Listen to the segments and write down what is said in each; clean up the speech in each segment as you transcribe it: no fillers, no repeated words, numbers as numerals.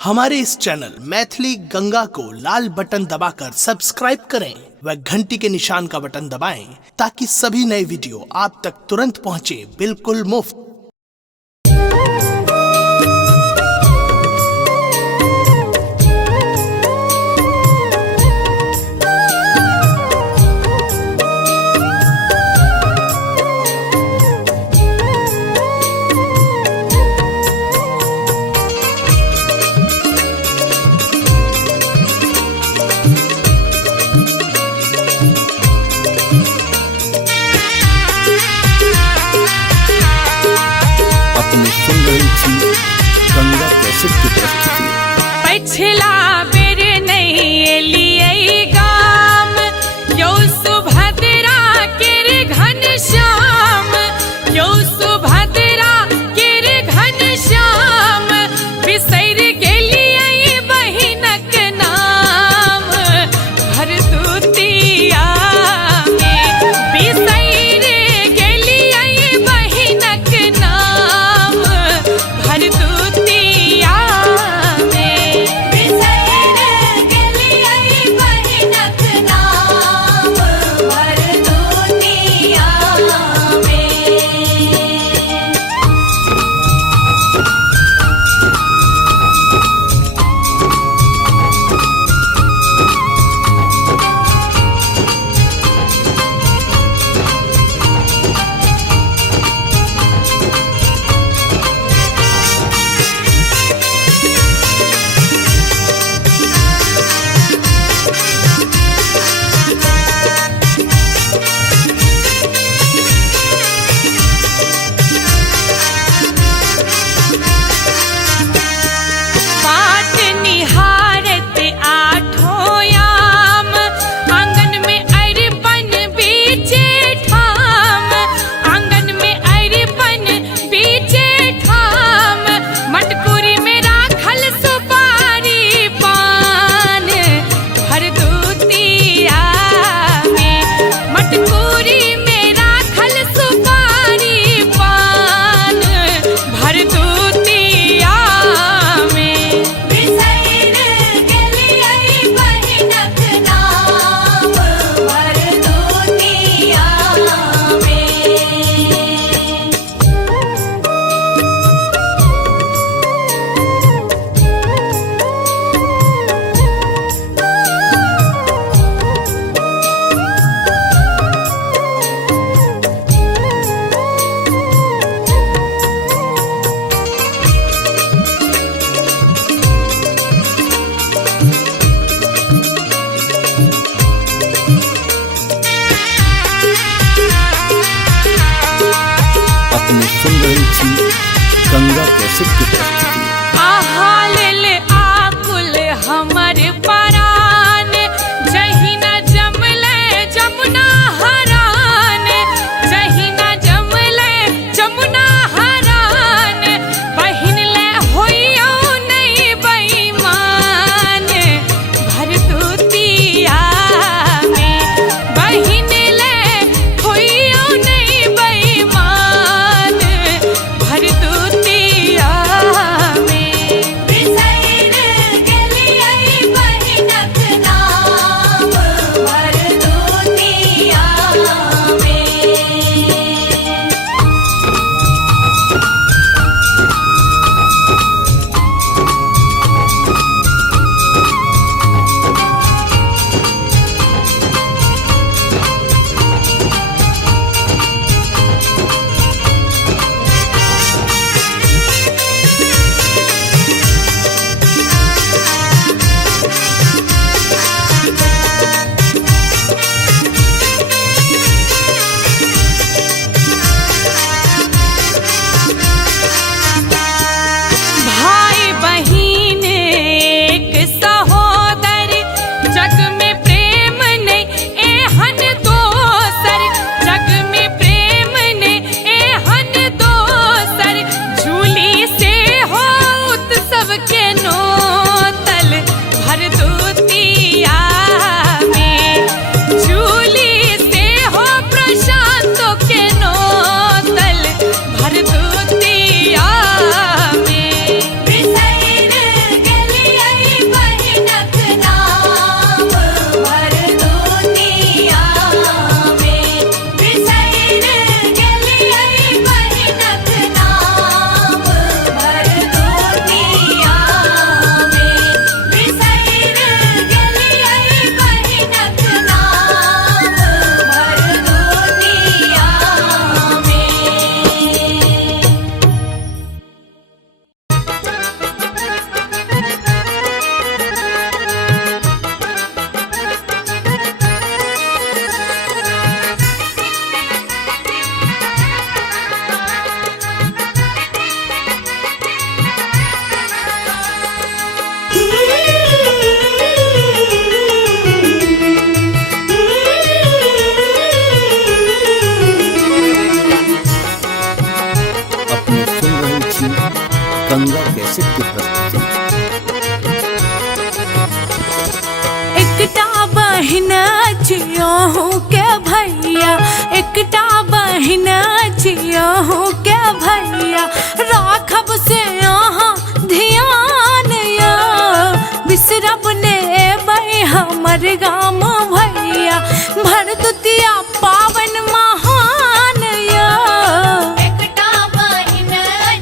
हमारे इस चैनल मैथिली गंगा को लाल बटन दबाकर सब्सक्राइब करें व घंटी के निशान का बटन दबाएं ताकि सभी नए वीडियो आप तक तुरंत पहुंचे बिल्कुल मुफ्त। अपने सुन रही थी गंगा कैसेट की प्रस्तुति। पछिला बेर नहीं एलियै गाम यौ सुभद्रा केर घनश्याम, यौ सुभद्रा केर घनश्याम, बिसैर गेलियै बहिनक नाम भरदुतिया में, बिसैर गेलियै बहिनक नाम भरदुतिया में। बहिन छियहु के भैया, एकटा बहिन छियहु के भैया, राखब से अहाँ ध्यान या, बिसरब ने एबै हमर गाम भैया, भरदुतिया पावन महान या। एकटा बहिन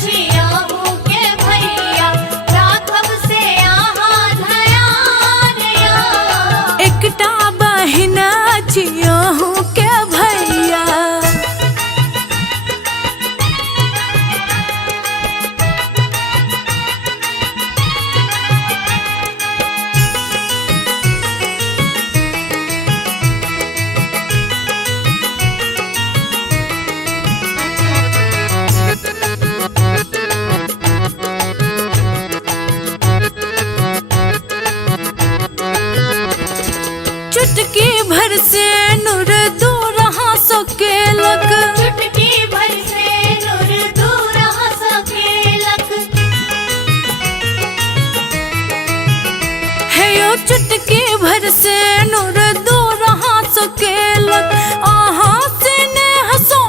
छियहु के भैया, राखब से अहाँ ध्यान या। एकटा बहिन छियहु के भैया। चुटकी भर से नूर दूर हाँसो केलक, चुटकी भर से नूर दूर हंस केलक। हे यो चुटकी भर से नूर दूर हाँसो केलक, अहाँ से ने हंसो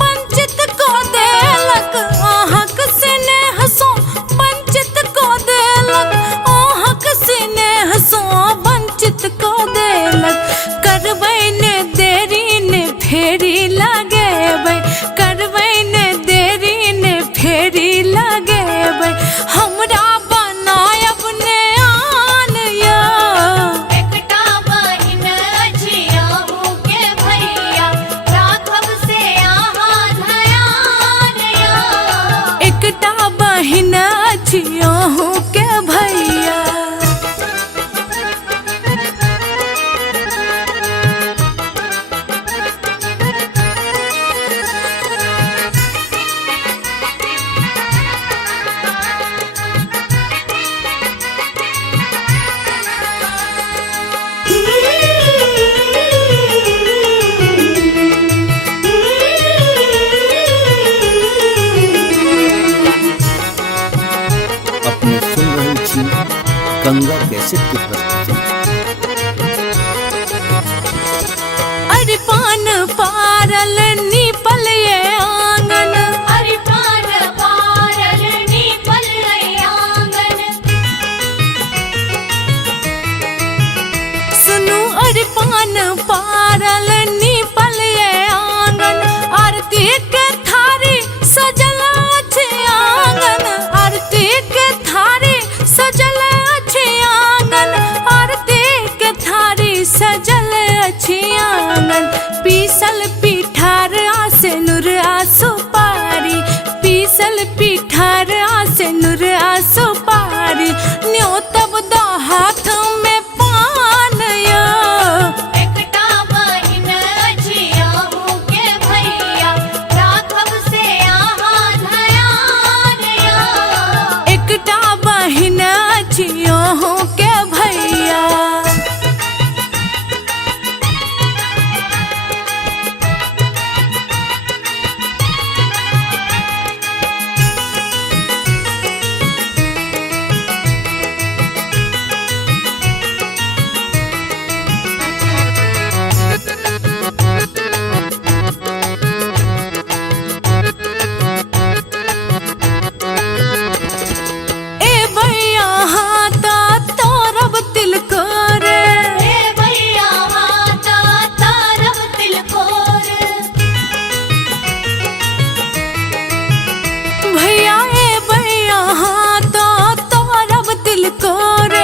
वंचित को देलक, अहाँक से ने हंसो वंचित को देलक, अहाँक से ने हंसो वंचित को देलक। करबै ने देरी ने फेरी लगेबै, करबै ने देरी ने फेरी लगेबै, हमरा बनायब ने आन या। एकटा बहिन छियहु के भैया, राखब से अहाँ ध्यान या। एकटा बहिन छियहु के भैया। अपने सुन रही थी गंगा कैसेट की प्रस्तुति। अरे पान पारल नीपल ये आंगन, अरे पान पारल नीपल आंगन। सुनु अरे पान पारल नीपल ये आंगन, आरती के थारी सजल अछि आंगन, आरती के थारी सजल अछि आंगन, आरती के थारी सजल अछि आंगन। पीसल पिठार आसे नूर आसु पारी, पीसल पिठार आसे नूर आसु पारी, न्योतब द हाथ में पान या। एकटा बहिन छियहु के भैया, राखब से अहाँ ध्यान या। एकटा बहिन छियहु के भैया। ए भैया हाथा तोरब तिलकोर, ए भैया माता तारब तिलकोर। भैया ए भैया हाथा तोरब तिलकोर,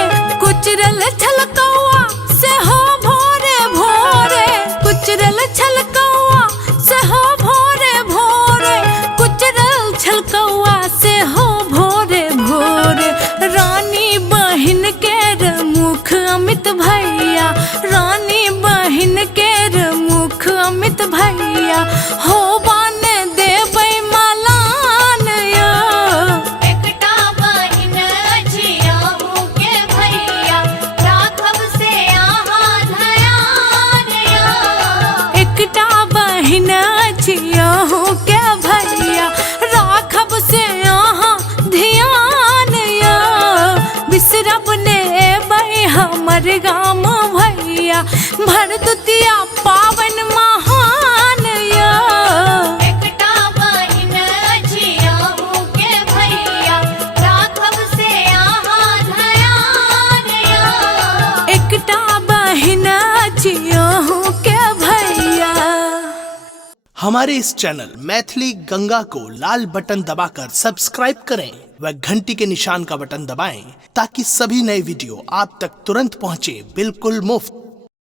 कुचरल छलकौआ से हो भोरे भोरे, कुचरल छलकौआ से हो भोरे भोरे, कुचरल छलकौआ से हो भोरे भोरे। रानी बहिन केर मुख अमित भैया, रानी बहिन केर मुख अमित भैया, हो बान देबै मलान या। एकटा बहिन छियहु के भैया, राखब से अहाँ ध्यान या। एकटा बहिन छियहु के भैया, राखब से अहाँ ध्यान या, बिसरब ने एबै हमर गाम भैया, भरदुतिया पावन महान या एकटा बहिन छियाहू के भैया राघव से आहा ध्यान या एकटा बहिन जियहू के भैया। हमारे इस चैनल मैथिली गंगा को लाल बटन दबाकर सब्सक्राइब करें व घंटी के निशान का बटन दबाएं ताकि सभी नए वीडियो आप तक तुरंत पहुंचे बिल्कुल मुफ्त।